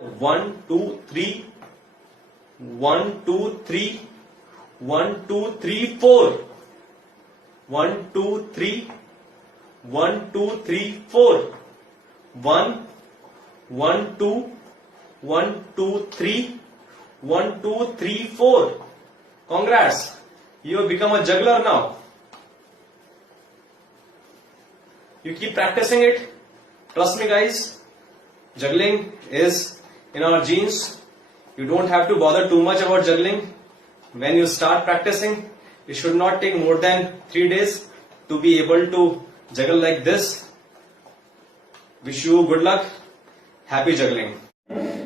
1 2 3 1 2 3 1 2 3 4 1 2 3 1 2 3 4 1 1 2 1 2 3 1 2 3 4 Congrats, you have become a juggler now. You keep practicing it. Trust me guys, juggling is in our genes. You don't have to bother too much about juggling. When you start practicing, it should not take more than 3 days to be able to juggle like this. Wish you good luck. Happy juggling.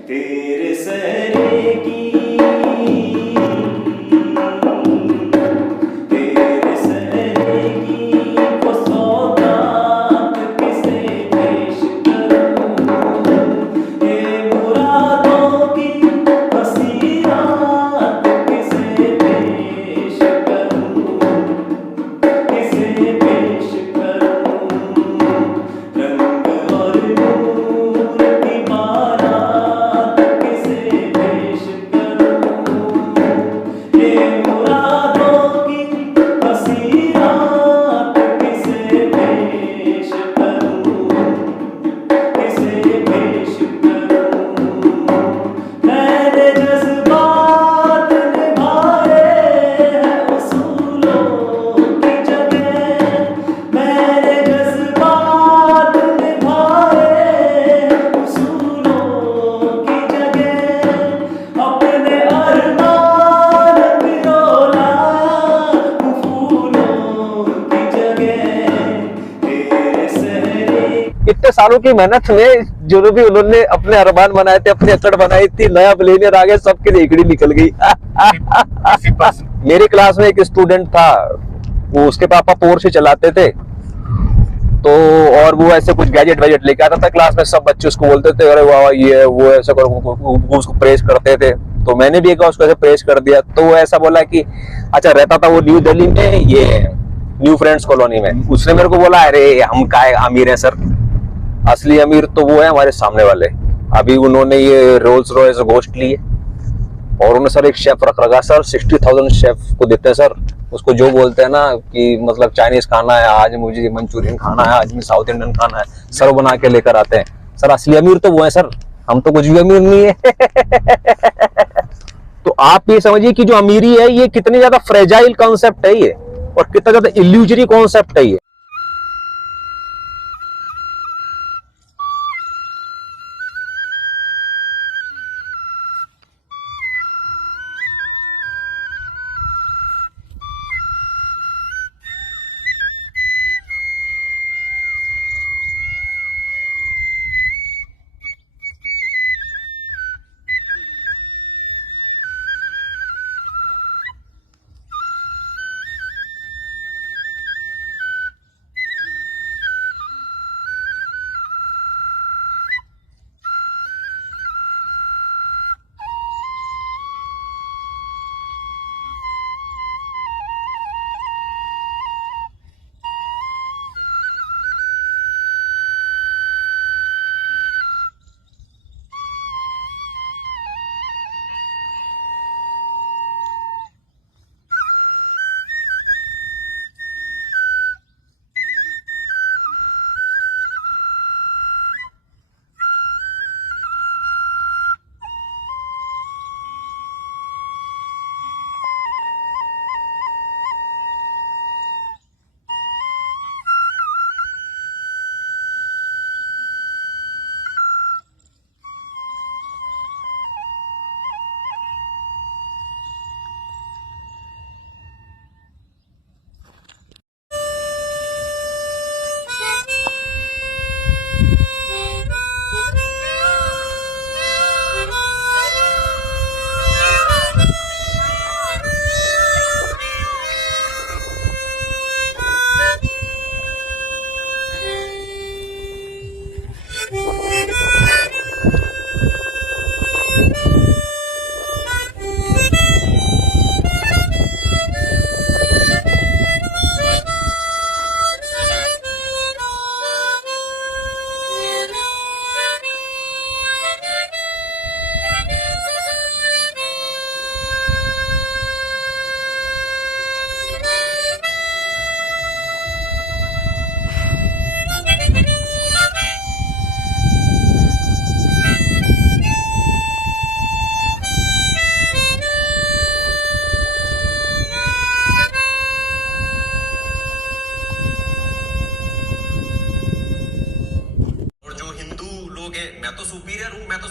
तेरे सरे की तेरे सरे की वो सौगात किसे पेश करूं ये मुरादों की हंसी रात किसे पेश करूं किसे पेश करूं रंग और नूर की बारात किसे पेश करूं ये मुरादों की हंसी रात किसे पेश करूं किसे पेश करूं मैंने जज्बात निभाए हैं उसूलों की जगह मैंने जज्बात निभाए हैं उसूलों की जगह अपने अरमान पिरोला फूलों की जगह तेरे सहरे इतने सालों की मेहनत में जो भी उन्होंने अपने अरमान बनाए थे, अपनी अकड़ बनाई थी, नया मिलेनियर आ गया, सबकी रेगड़ी निकल गई। मेरी क्लास में एक स्टूडेंट था, वो उसके पापा पोर्शे चलाते थे, तो और वो ऐसे कुछ गैजेट वैजेट लेके आता था क्लास में, सब बच्चे उसको बोलते थे अरे वाह ये है, वो ऐसा करो, उसको प्रेस करते थे। तो मैंने भी एक बार उसको ऐसे प्रेस कर दिया, तो वो ऐसा बोला कि अच्छा, रहता था वो न्यू दिल्ली में, ये न्यू फ्रेंड्स कॉलोनी में। उसने मेरे को बोला अरे हम काय अमीर हैं सर, असली अमीर तो वो है हमारे सामने वाले। अभी उन्होंने ये रोल्स रॉयस गोश्त ली है और उन्होंने सर एक शेफ रख रखा सर, 60,000 शेफ को देते हैं सर। उसको जो बोलते हैं ना कि मतलब चाइनीज खाना है, आज मुझे मंचूरियन खाना है, आज मुझे साउथ इंडियन खाना है, सर बना के लेकर आते हैं। सर असली अमीर तो वो है सर, हम तो कुछ भी अमीर नहीं है। तो आप ये समझिए कि जो अमीरी है ये कितनी ज्यादा फ्रेजाइल कॉन्सेप्ट है ये, और कितना ज्यादा इल्यूजरी कॉन्सेप्ट है ये।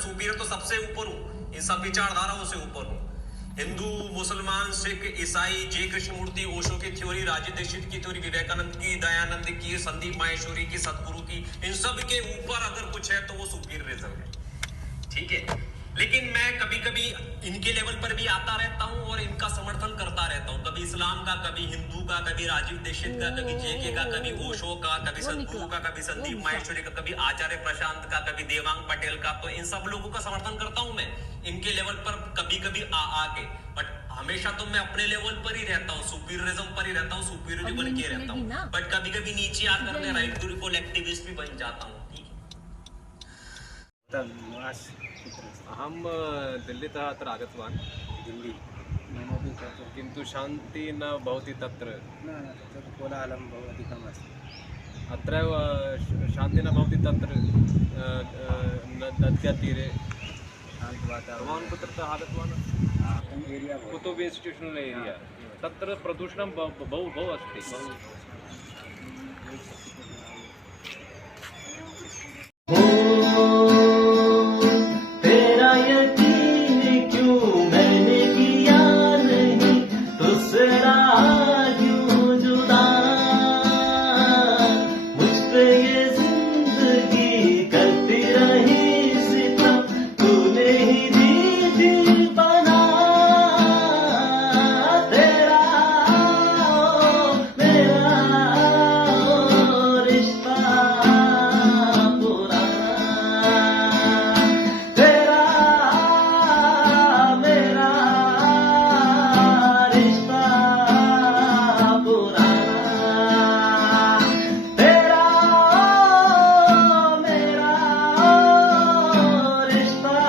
सुपीरियर तो सबसे ऊपर हूँ, इन सब विचारधाराओं से ऊपर हूँ। हिंदू, मुसलमान, सिख, ईसाई, जे कृष्णमूर्ति, ओशो की थ्योरी, राजीव दीक्षित की थ्योरी, विवेकानंद की, दयानंद की, संदीप माहेश्वरी की, सतगुरु की, इन सब के ऊपर अगर कुछ है तो वो सुपीरियरिज्म है, ठीक है। लेकिन मैं कभी कभी इनके लेवल पर भी आता रहता हूँ और इनका समर्थन करता रहता हूँ, कभी इस्लाम का, कभी हिंदू का, कभी राजीव दीक्षित का, कभी जेके का, कभी ओशो का, कभी सतगुरु का, कभी संदीप माहेश्वरी का, कभी आचार्य प्रशांत का, कभी देवांग पटेल का। तो इन सब लोगों का समर्थन करता हूँ मैं इनके लेवल पर कभी कभी आके, बट हमेशा तो मैं अपने लेवल पर ही रहता हूँ, सुपीरियरिज्म पर ही रहता हूँ, सुपीरियरिटी बन के रहता हूँ। बट कभी कभी नीचे आकर मैं राइट टू रिकॉल एक्टिविस्ट भी बन जाता हूँ, ठीक है। अहं दिल्लीतः अत्र आगतवान् दिल्ली मम अपि तत् किन्तु शान्तिः न भवति तत्र। न तत्र कोलाहलं बहु अधिकम् अस्ति। अत्रैव शान्तिः न भवति तत्र नद्यातीरे। शान्तवातावरणं। भवान् कुत्रतः आगतवान्? Area Qutub institutional area. तत्र प्रदूषणं बहु अस्ति। तेरा यकीन क्यों मैंने किया नहीं, तुझसे रहा क्यों जुदा, मुझसे ये जिंदगी करती रही सितम, तूने ही दी थी बना, तेरा मेरा रिश्ता पुराना, तेरा मेरा रिश्ता पुराना, तेरा मेरा रिश्ता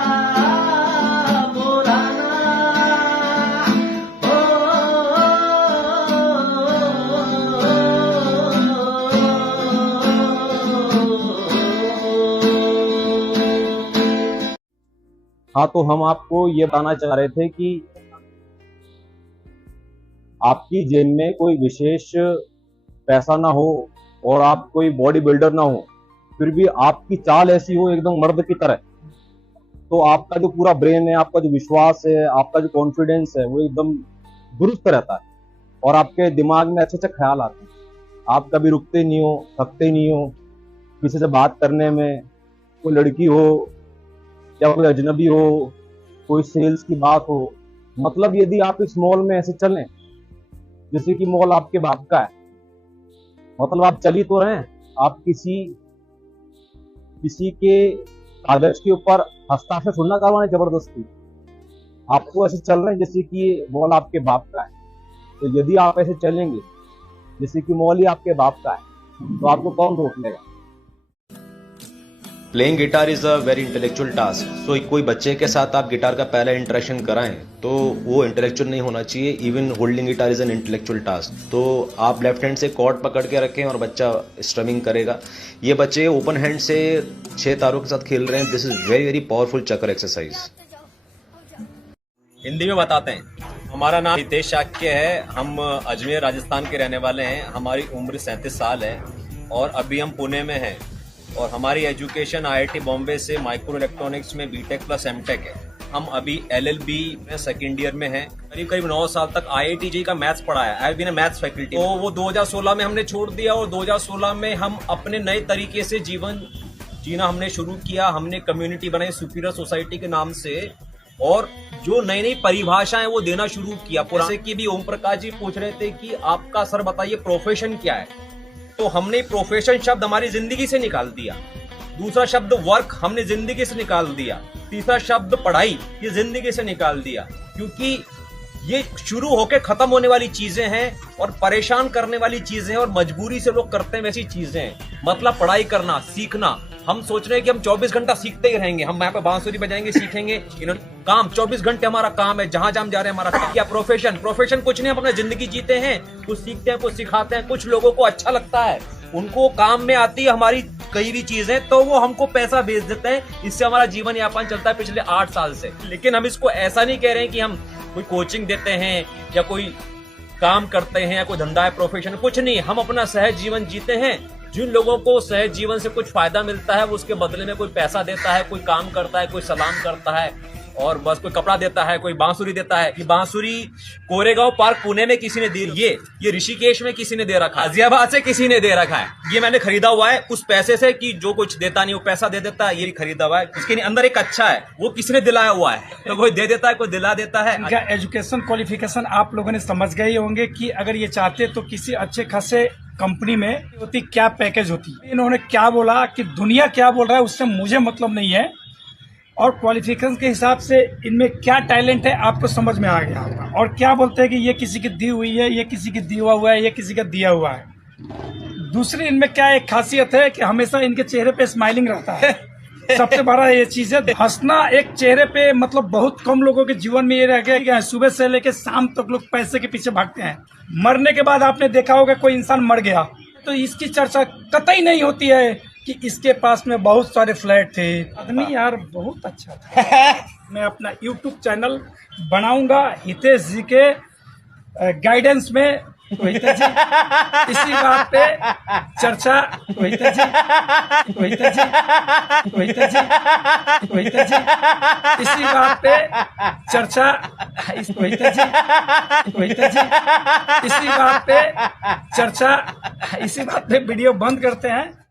पुराना, हाँ, तो हम आपको ये बताना चाह रहे थे कि आपकी जेब में कोई विशेष पैसा ना हो और आप कोई बॉडी बिल्डर ना हो, फिर भी आपकी चाल ऐसी हो एकदम मर्द की तरह, तो आपका जो पूरा ब्रेन है, आपका जो विश्वास है, आपका जो कॉन्फिडेंस है, वो एकदम दुरुस्त रहता है और आपके दिमाग में अच्छे अच्छे ख्याल आते हैं। आप कभी रुकते नहीं हो, थकते नहीं हो किसी से बात करने में, कोई लड़की हो या कोई अजनबी हो, कोई सेल्स की बात हो। मतलब यदि आप इस मॉल में ऐसे चलें जैसे कि मॉल आपके बाप का है, मतलब आप चल ही तो रहे हैं, आप किसी के कागज के ऊपर हस्ताक्षर थोड़ा करवाएं जबरदस्ती, आपको ऐसे चल रहे हैं जैसे कि मॉल आपके बाप का है। तो यदि आप ऐसे चलेंगे जैसे कि मॉल ही आपके बाप का है, तो आपको कौन रोक लेगा? Playing guitar is a very intellectual task. So कोई बच्चे के साथ आप गिटार का पहला इंटरेक्शन कराएं तो वो इंटेलेक्चुअल नहीं होना चाहिए। Even holding guitar is an intellectual task. तो आप लेफ्ट हैंड से कॉर्ड पकड़ के रखें और बच्चा स्ट्रमिंग करेगा। ये बच्चे ओपन हैंड से 6 तारों के साथ खेल रहे हैं। This is very very powerful चक्कर एक्सरसाइज। हिंदी में बताते हैं। हमारा नाम हितेश शाक्य है, हम अजमेर राजस्थान के रहने वाले हैं। हमारी उम्र 37 साल है और अभी हम पुणे में हैं और हमारी एजुकेशन IIT बॉम्बे से माइक्रो इलेक्ट्रॉनिक्स में बीटेक प्लस एमटेक है। हम अभी LLB में सेकेंड ईयर में हैं। करीब 9 साल तक IIT JEE का मैथ्स पढ़ाया। I have been a maths faculty. तो वो 2016 में हमने छोड़ दिया और 2016 में हम अपने नए तरीके से जीवन जीना हमने शुरू किया। हमने कम्युनिटी बनाई सुपीरियर सोसाइटी के नाम से और जो नई नई परिभाषाएं वो देना शुरू किया। जैसे कि भी ओम प्रकाश जी पूछ रहे थे कि आपका सर बताइए प्रोफेशन क्या है, तो हमने प्रोफेशन शब्द हमारी जिंदगी से निकाल दिया। दूसरा शब्द वर्क हमने जिंदगी से निकाल दिया। तीसरा शब्द पढ़ाई ये जिंदगी से निकाल दिया, क्योंकि ये शुरू होके खत्म होने वाली चीजें हैं और परेशान करने वाली चीजें हैं और मजबूरी से लोग करते हैं वैसी चीजें हैं। मतलब पढ़ाई करना, सीखना। हम सोच रहे हैं कि हम 24 घंटा सीखते ही रहेंगे, हम यहाँ पे बांसुरी बजाएंगे, सीखेंगे। काम 24 घंटे हमारा काम है, जहां जहां जा रहे हैं हमारा काम। क्या प्रोफेशन कुछ नहीं, हम अपना जिंदगी जीते हैं, कुछ सीखते हैं, कुछ सिखाते हैं। कुछ लोगों को अच्छा लगता है, उनको काम में आती है हमारी कई भी चीजें, तो वो हमको पैसा भेज देते हैं। इससे हमारा जीवन यापन चलता है पिछले 8 साल से। लेकिन हम इसको ऐसा नहीं कह रहे हैं कि हम कोई कोचिंग देते हैं या कोई काम करते हैं या कोई धंधा है, प्रोफेशन, कुछ नहीं। हम अपना सहज जीवन जीते हैं। जिन लोगों को सहज जीवन से कुछ फायदा मिलता है वो उसके बदले में कोई पैसा देता है, कोई काम करता है, कोई सलाम करता है और बस कोई कपड़ा देता है, कोई बांसुरी देता है। ये बांसुरी कोरेगांव पार्क पुणे में किसी ने दी, ये ऋषिकेश में किसी ने दे रखा है, गाजियाबाद से किसी ने दे रखा है। ये मैंने खरीदा हुआ है उस पैसे से कि जो कुछ देता नहीं वो पैसा दे देता है, ये खरीदा हुआ है। इसके अंदर एक अच्छा है वो किसने दिलाया हुआ है, तो कोई दे देता है, कोई दिला देता है। इनका एजुकेशन क्वालिफिकेशन आप लोगों ने समझ गए होंगे कि अगर ये चाहते तो किसी अच्छे खासे कंपनी में होती क्या पैकेज होती। इन्होंने क्या बोला कि दुनिया क्या बोल रहा है उससे मुझे मतलब नहीं है, और क्वालिफिकेशन के हिसाब से इनमें क्या टैलेंट है आपको समझ में आ गया होगा। और क्या बोलते हैं कि ये किसी की दी हुई है, ये किसी की दिया हुआ है, ये किसी का दिया हुआ है। दूसरी इनमें क्या एक खासियत है कि हमेशा इनके चेहरे पे स्माइलिंग रहता है। सबसे बड़ा ये चीज है, हंसना एक चेहरे पे मतलब बहुत कम लोगों के जीवन में ये रह गया है। सुबह से लेकर शाम तक लोग पैसे के पीछे भागते हैं। मरने के बाद आपने देखा होगा कोई इंसान मर गया तो इसकी चर्चा कतई नहीं होती है कि इसके पास में बहुत सारे फ्लैट थे। आदमी यार बहुत अच्छा था। मैं अपना YouTube चैनल बनाऊंगा हितेश जी के गाइडेंस में। तो हितेश जी इसी बात पे चर्चा, तो हितेश जी इसी बात पे चर्चा, इसी बात पे वीडियो बंद करते हैं।